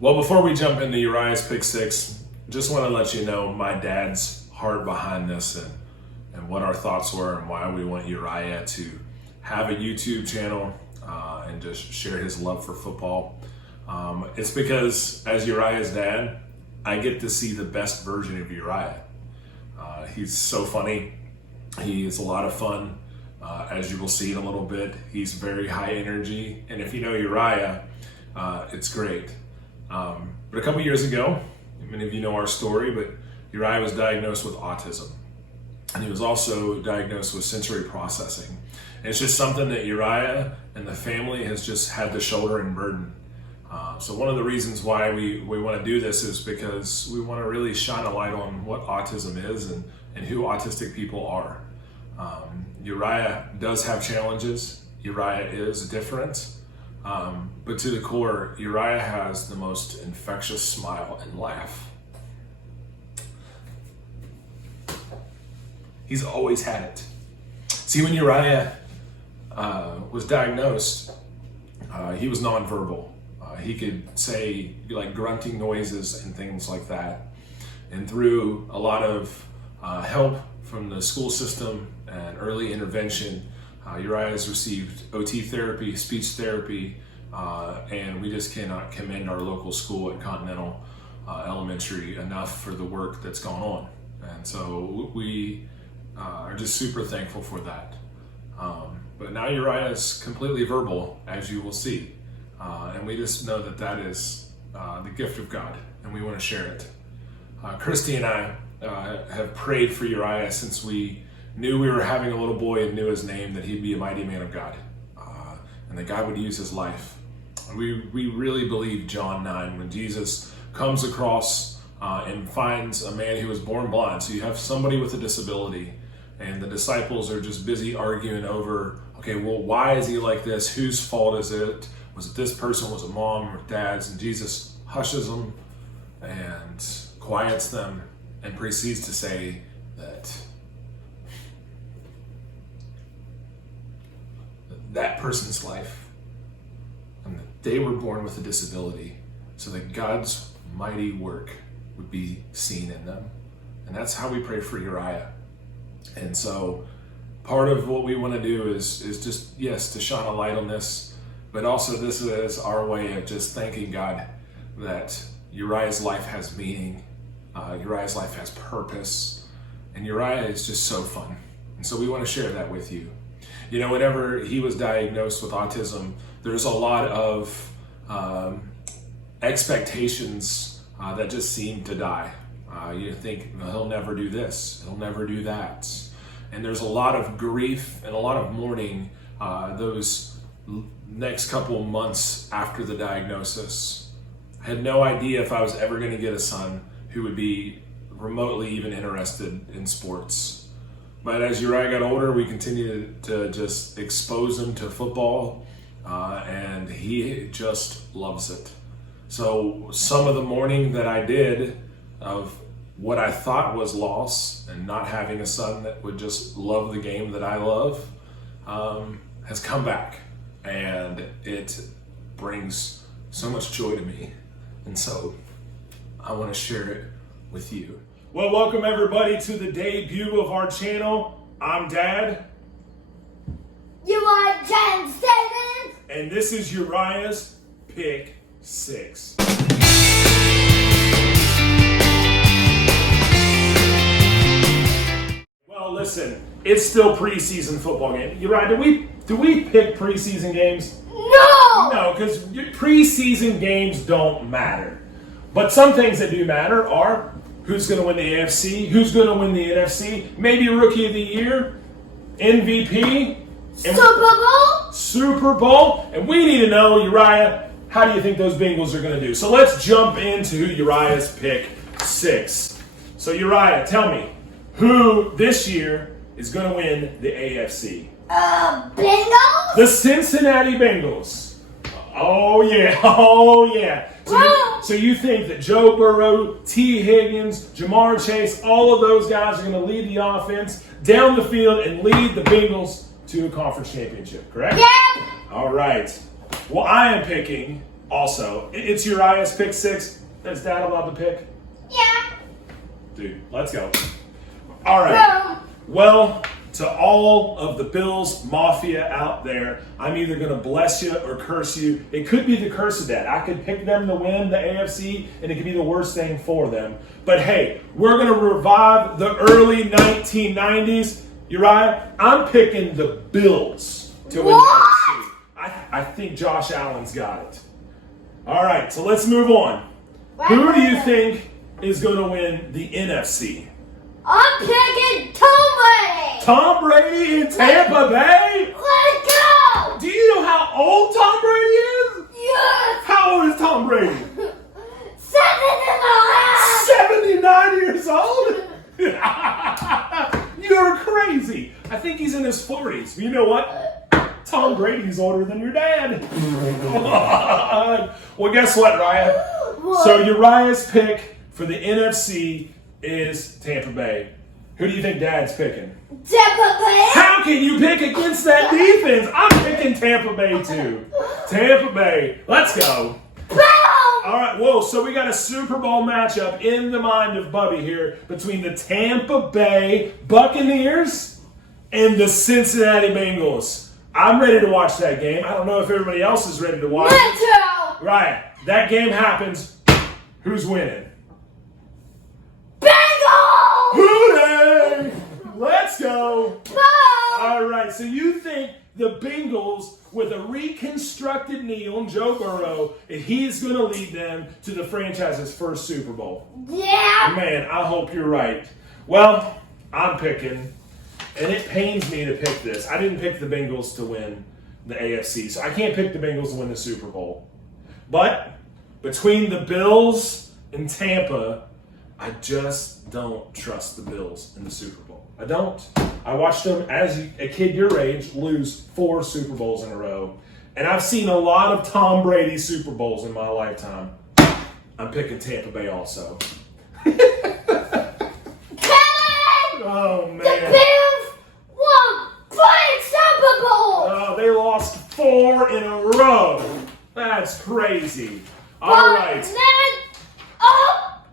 Well, before we jump into Uriah's pick six, just want to let you know my dad's heart behind this and what our thoughts were and why we want Uriah to have a YouTube channel and just share his love for football. It's because as Uriah's dad, I get to see the best version of Uriah. He's so funny. He is a lot of fun. As you will see in a little bit, he's very high energy. And if you know Uriah, it's great. But a couple years ago, many of you know our story, but Uriah was diagnosed with autism. And he was also diagnosed with sensory processing. And it's just something that Uriah and the family has just had to shoulder and burden. So one of the reasons why we want to do this is because we want to really shine a light on what autism is and who autistic people are. Uriah does have challenges. Uriah is different. But to the core, Uriah has the most infectious smile and laugh. He's always had it. See, when Uriah was diagnosed, he was nonverbal. He could say like grunting noises and things like that. And through a lot of help from the school system and early intervention, Uriah has received OT therapy, speech therapy, and we just cannot commend our local school at Continental Elementary enough for the work that's gone on. And so we are just super thankful for that. But now Uriah is completely verbal, as you will see. And we just know that that is the gift of God, and we want to share it. Christy and I have prayed for Uriah since we knew we were having a little boy and knew his name, that he'd be a mighty man of God, and that God would use his life. We really believe John 9, when Jesus comes across and finds a man who was born blind. So you have somebody with a disability, and the disciples are just busy arguing over, okay, well, why is he like this? Whose fault is it? Was it this person? Was it mom or dad's? And Jesus hushes them and quiets them and proceeds to say that person's life, and that they were born with a disability so that God's mighty work would be seen in them. And that's how we pray for Uriah. And so part of what we want to do is just, yes, to shine a light on this, but also this is our way of just thanking God that Uriah's life has meaning, Uriah's life has purpose, and Uriah is just so fun. And so we want to share that with you. You know, whenever he was diagnosed with autism, there's a lot of expectations that just seem to die. You think, well, he'll never do this, he'll never do that. And there's a lot of grief and a lot of mourning those next couple of months after the diagnosis. I had no idea if I was ever going to get a son who would be remotely even interested in sports. But as Uriah got older, we continued to just expose him to football, and he just loves it. So some of the mourning that I did of what I thought was loss and not having a son that would just love the game that I love has come back, and it brings so much joy to me. And so I want to share it with you. Well, welcome everybody to the debut of our channel. I'm Dad. You are Jen Stevens. And this is Uriah's Pick 6. Well, listen, it's still preseason football game. Uriah, do we pick preseason games? No! No, because preseason games don't matter. But some things that do matter are who's going to win the AFC, who's going to win the NFC, maybe Rookie of the Year, MVP, Super Bowl. And we need to know, Uriah, how do you think those Bengals are going to do? So let's jump into Uriah's Pick 6. So Uriah, tell me, who this year is going to win the AFC? Bengals? The Cincinnati Bengals. Oh yeah. So you think that Joe Burrow, T. Higgins, Jamar Chase, all of those guys are going to lead the offense down the field and lead the Bengals to a conference championship, correct? Yep. All right. Well, I am picking also. It's Uriah's pick 6. Is Dad allowed to pick? Yeah. Dude, let's go. All right. Well, to all of the Bills Mafia out there, I'm either going to bless you or curse you. It could be the curse of that. I could pick them to win the AFC, and it could be the worst thing for them. But hey, we're going to revive the early 1990s. Uriah, I'm picking the Bills to win the AFC. I think Josh Allen's got it. All right, so let's move on. Who do you think is going to win the NFC? I'm picking Tom Brady. Tom Brady in Tampa Bay? Let's go. Do you know how old Tom Brady is? Yes. How old is Tom Brady? 79. 79 years old? You're crazy. I think he's in his 40s. You know what? Tom Brady's older than your dad. Well, guess what, Ryan? What? So Uriah's pick for the NFC is Tampa Bay. Who do you think Dad's picking? Tampa Bay. How can you pick against that defense? I'm picking Tampa Bay too. Tampa Bay. Let's go. Boom. All right, whoa, so we got a Super Bowl matchup in the mind of Bubby here between the Tampa Bay Buccaneers and the Cincinnati Bengals. I'm ready to watch that game. I don't know if everybody else is ready to watch it. Metro. Right, that game happens. Who's winning? Bengals. Hooray! Let's go. Boom. All right, so you think the Bengals, with a reconstructed knee on Joe Burrow, and he's going to lead them to the franchise's first Super Bowl? Yeah. Man, I hope you're right. Well, I'm picking, and it pains me to pick this. I didn't pick the Bengals to win the AFC, so I can't pick the Bengals to win the Super Bowl. But between the Bills and Tampa, I just don't trust the Bills in the Super Bowl. I don't. I watched them as a kid your age lose 4 Super Bowls in a row. And I've seen a lot of Tom Brady Super Bowls in my lifetime. I'm picking Tampa Bay also. Kevin. Oh, The man. Bills won 5 Super Bowls. Oh, they lost 4 in a row. That's crazy. All right. Next up,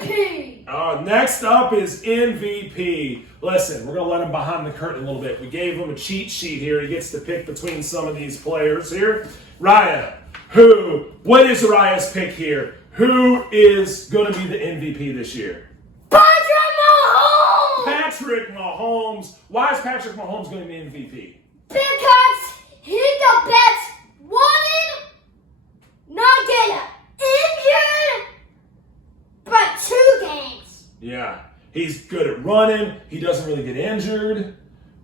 MVP. Next up is MVP. Listen, we're going to let him behind the curtain a little bit. We gave him a cheat sheet here. He gets to pick between some of these players here. Raya, what is Raya's pick here? Who is going to be the MVP this year? Patrick Mahomes. Patrick Mahomes. Why is Patrick Mahomes going to be MVP? Because he's the best one, not getting injured, but 2 games. Yeah. He's good at running. He doesn't really get injured.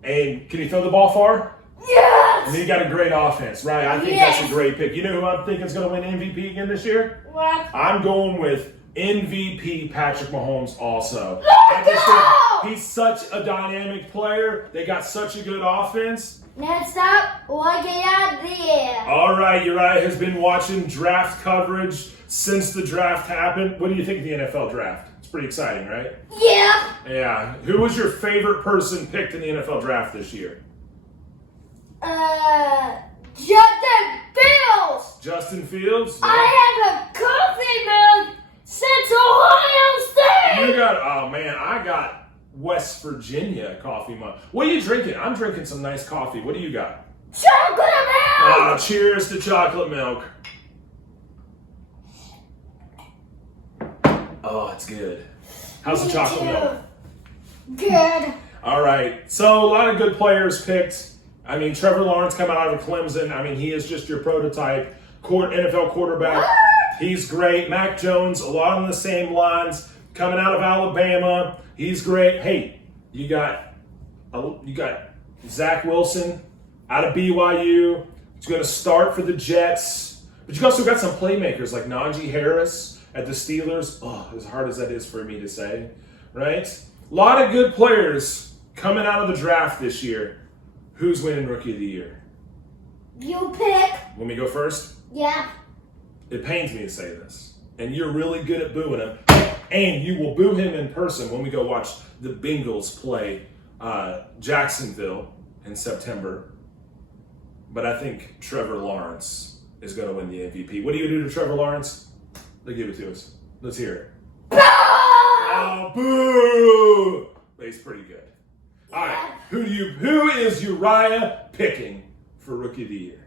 And can he throw the ball far? Yes. And he got a great offense, right? I think that's a great pick. You know who I'm thinking is going to win MVP again this year? What? I'm going with MVP Patrick Mahomes also. Let's I just go! think he's such a dynamic player. They got such a good offense. Next up, we'll get out of the air. All right, Uriah has been watching draft coverage since the draft happened. What do you think of the NFL draft? It's pretty exciting, right? Yeah. Yeah. Who was your favorite person picked in the NFL draft this year? Justin Fields. Justin Fields? I have a coffee milk since Ohio State. You got, oh man, I got West Virginia coffee mug. What are you drinking? I'm drinking some nice coffee. What do you got? Chocolate milk. Cheers to chocolate milk. Oh, it's good. How's the chocolate milk? Good. All right. So a lot of good players picked. I mean, Trevor Lawrence coming out of Clemson. I mean, he is just your prototype NFL quarterback. He's great. Mac Jones, a lot on the same lines. Coming out of Alabama, he's great. Hey, you got Zach Wilson out of BYU. He's going to start for the Jets. But you also got some playmakers like Najee Harris at the Steelers. Oh, as hard as that is for me to say, right? A lot of good players coming out of the draft this year. Who's winning Rookie of the Year? You pick. Let me go first. Yeah. It pains me to say this, and you're really good at booing him, and you will boo him in person when we go watch the Bengals play Jacksonville in September. But I think Trevor Lawrence is going to win the MVP. What do you do to Trevor Lawrence? They give it to us. Let's hear it. Boo! Oh, boo! But he's pretty good. All right, who is Uriah picking for Rookie of the Year?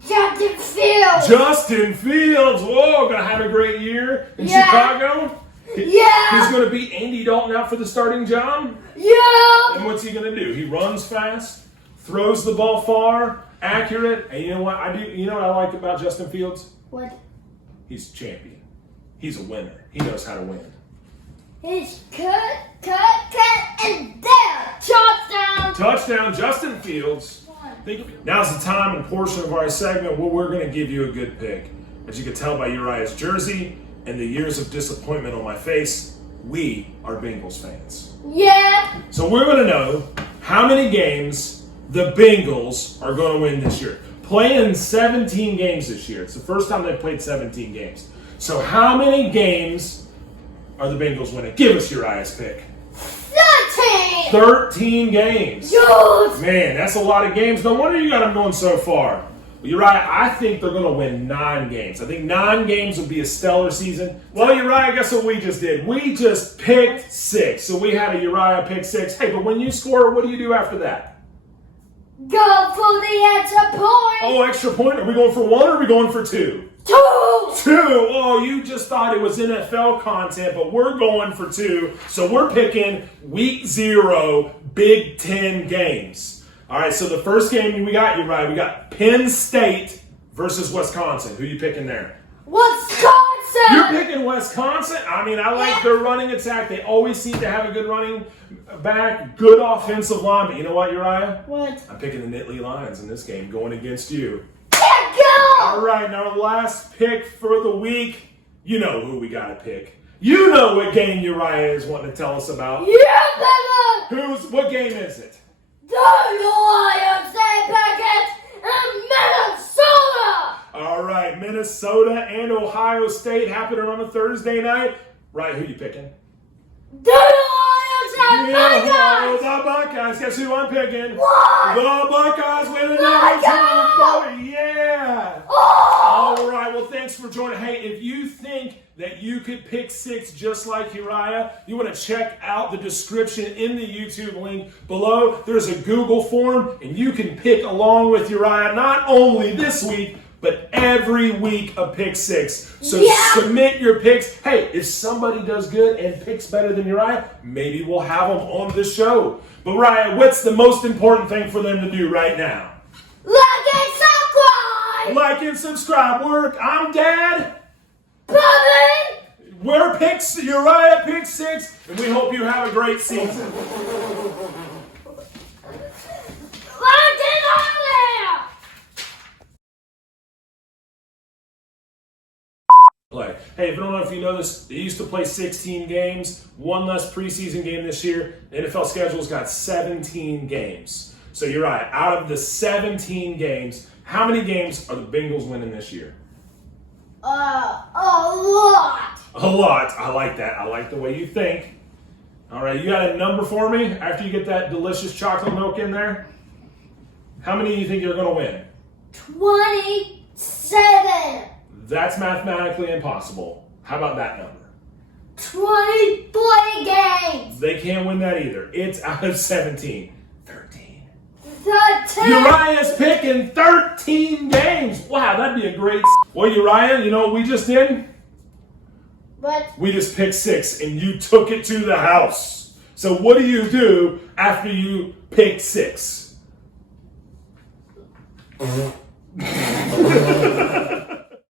Justin Fields. Justin Fields. Whoa, gonna have a great year in Chicago. Yeah. He's gonna beat Andy Dalton out for the starting job. Yeah. And what's he gonna do? He runs fast, throws the ball far, accurate. And you know what I do? You know what I like about Justin Fields? What? He's a champion. He's a winner. He knows how to win. He's cut, and there. Touchdown. Touchdown, Justin Fields. Now's the time and portion of our segment where we're going to give you a good pick. As you can tell by Uriah's jersey and the years of disappointment on my face, we are Bengals fans. Yeah. So we're going to know how many games the Bengals are going to win this year. Playing 17 games this year. It's the first time they've played 17 games. So how many games are the Bengals winning? Give us Uriah's pick. 13 games. Yes. Man, that's a lot of games. No wonder you got them going so far. Well, Uriah, I think they're going to win 9 games. I think 9 games would be a stellar season. Well, Uriah, guess what we just did? We just picked 6. So we had a Uriah pick 6. Hey, but when you score, what do you do after that? Go for the extra point. Oh, extra point? Are we going for 1 or are we going for 2? 2. 2. Oh, you just thought it was NFL content, but we're going for 2. So we're picking week 0 Big Ten games. All right, so the first game we got, Uriah, we got Penn State versus Wisconsin. Who are you picking there? Wisconsin. You're picking Wisconsin? I mean, I like their running attack. They always seem to have a good running back, good offensive line. But you know what, Uriah? What? I'm picking the Nittany Lions in this game going against you. Go! All right, now last pick for the week. You know who we got to pick. You know what game Uriah is wanting to tell us about. Yeah, baby! What game is it? The Ohio State Packers in Minnesota! All right, Minnesota and Ohio State happening on a Thursday night. Right, who you picking? The Ohio State Buckeyes! The Buckeyes. Guess who I'm picking? What? The Buckeyes winning Buckeyes! the Yeah! Oh! All right, well, thanks for joining. Hey, if you think that you could pick 6 just like Uriah, you want to check out the description in the YouTube link below. There's a Google form, and you can pick along with Uriah not only this week, but every week a pick 6. So submit your picks. Hey, if somebody does good and picks better than Uriah, maybe we'll have them on the show. But Uriah, what's the most important thing for them to do right now? Like and subscribe! Like and subscribe. I'm Dad. Bobby! We're Uriah pick 6, and we hope you have a great season. Like it on there! Play. Hey, if you don't know if you know this, they used to play 16 games, 1 less preseason game this year. The NFL schedule's got 17 games. So you're right. Out of the 17 games, how many games are the Bengals winning this year? A lot. A lot. I like that. I like the way you think. All right, you got a number for me after you get that delicious chocolate milk in there? How many do you think you're going to win? 27. That's mathematically impossible. How about that number? 23 games. They can't win that either. It's out of 17. 13. 13. Uriah's picking 13 games. Wow, that'd be a great... Well, Uriah, you know what we just did? What? We just picked 6, and you took it to the house. So what do you do after you pick 6?